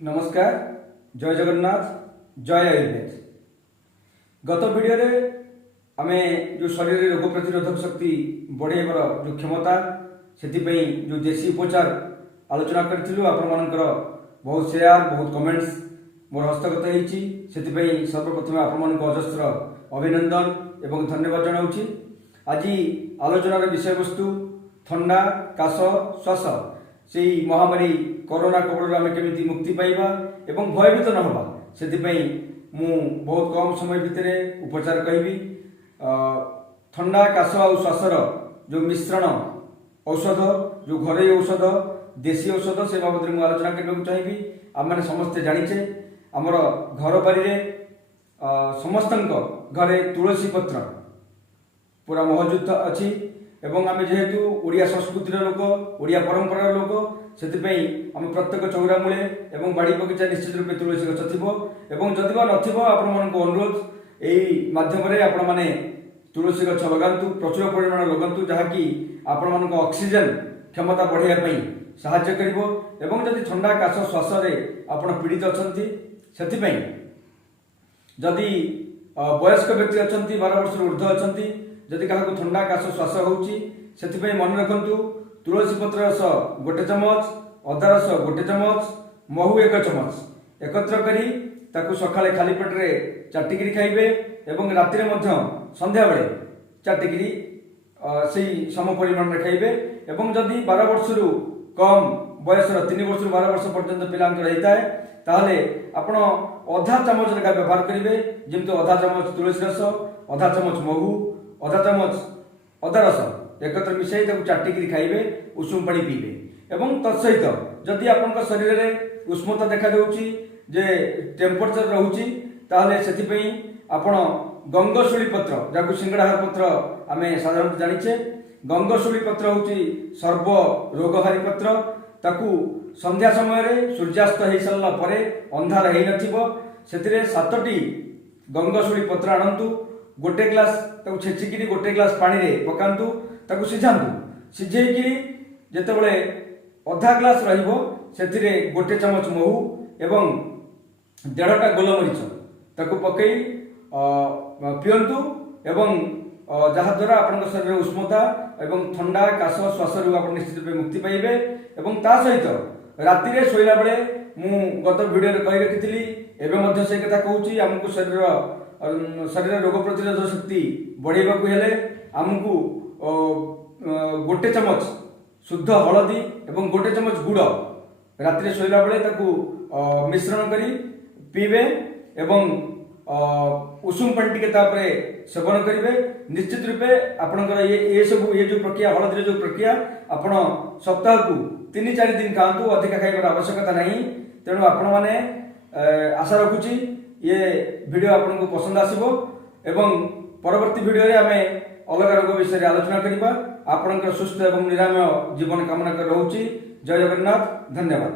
नमस्कार, जय जगन्नाथ, जय आयुर्वेद। गत वीडियो रे आमे जो शरीर रोग प्रतिरोधक शक्ति बढ़ेबार जो क्षमता से जो देशी उपचार आलोचना करूँ आपण बहुत शेयर बहुत कमेंट्स मोर हस्तगत होती सर्वप्रथम आपण अजस्र अभिनंदन एवं धन्यवाद जनाऊँगी। आज आलोचनार विषय वस्तु थंडा काश श्वास से महामारी कोरोना कबल आम केमी मुक्ति पाइबा एवं भयभीत न होगा से मु बहुत कम समय भितर उपचार कहबी। थंडा काश और श्वासर जो मिश्रण औषध जो घरोई औषध देशी औषध से बाबद में आलोचना करने चाहिए। आम मैंने समस्ते जाचे आमर घर बारी समस्त घरे तुलसी पत्र पूरा मौजूद अच्छी एवं आम जेहेतु ओडिया संस्कृतिर लोक ओडिया परंपरार लोक से आम प्रत्येक चौरा मूले एवं बाड़ी बगीचा निश्चित रूप तुलसी गछ थी जदि नथिबो आपण अनुरोध यही माध्यम आपण मैंने तुलसी गछ लगातु प्रचुर परिमाण लगातु जहाँकि आपण मान ऑक्सीजन क्षमता बढ़ाई साहाय्य करिवो एवं जदि ठंडा काश श्वास आपण पीड़ित अछंती सेथिपई जदि वयस्क व्यक्ति अछंती 12 वर्ष ऊर्ध्व अछंती जदि क्या ठंडा काश श्वास होउची सेथिपई मन रखंतु तुलसी पत्र रस गोटे चमच अदा रस गोटे चमच महू 1 चमच एकत्र करी ताकू सकाळे खाली पेटरे चाटिकी खाइबे एवं रातिर मध्य संध्या बेले चाटिकी से सम परिमाण में खाइबे एवं जदि 12 वर्ष कम बयस 3 वर्ष 12 वर्ष पर्यंत पिलांकर होता है ताहले आपण अधा चमच लेखा व्यवहार करेंगे जमी अधा चमच तुलसी रस अधा चमच महू अधा चमच अदा रस एकत्र मिसाई चाटिकी खाइबे उषुम पानी पीबे एवं तत्सहित जदि आपण शरीर में उष्णता देखा जे टेम्परेचर रोचे ताहले सेथिपई आपण गंगशूली पत्र जहाँ सिंगड़ाहार पत्र आम साधारण जाचे गंगशूली पत्र हूँ सर्व रोगहारी पत्र ताकू संध्या समय सूर्यास्त हो सारा पर अंधार हो न 7टी गंगशूली पत्र आणतु गोटे ग्लास छेचिकी गोटे ग्लास पानी रे पकातु ताकू सिझातु सिझेकी जितेबले अधा ग्लास रही गोटे चमच महू एवं 1.5टा गोलमरीच ताकू पकई पियंतु एवं जहाद्वारा आपण शरीर उष्णता एवं ठंडा काश श्वास आप निश्चित रूप मुक्ति पाइबे एवं ता सहित राति रे शोला बेले मु गत वीडियो रे कहि रखिथिली एबे मध्ये से कथा कहूची हमकु शरीर रोग प्रतिरोधक शक्ति बढ़ेबा को हेले हमकु गोटे चमच शुद्ध हलदी एवं गोटे चमच गुड़ राति रे शोला बेले ताकू मिश्रण करी पीबे एवं उषुम पानी टिके तापरे सेवन करेंगे। निश्चित रूपे आपणकर ये सब ये जो प्रक्रिया हलदी जो प्रक्रिया आपण सप्ताह को 3-4 दिन खातु अधिका खाइबार आवश्यकता नहीं। तेणु आपण मैंने आशा रखुची ये वीडियो आपन को पसंद आसीबो एवं परवर्ती वीडियो रे आमे अलग रोग विषय आलोचना करिबा। आपणकर सुस्थ एवं निरामय जीवन कामना कर रहूची। जय जगन्नाथ, धन्यवाद।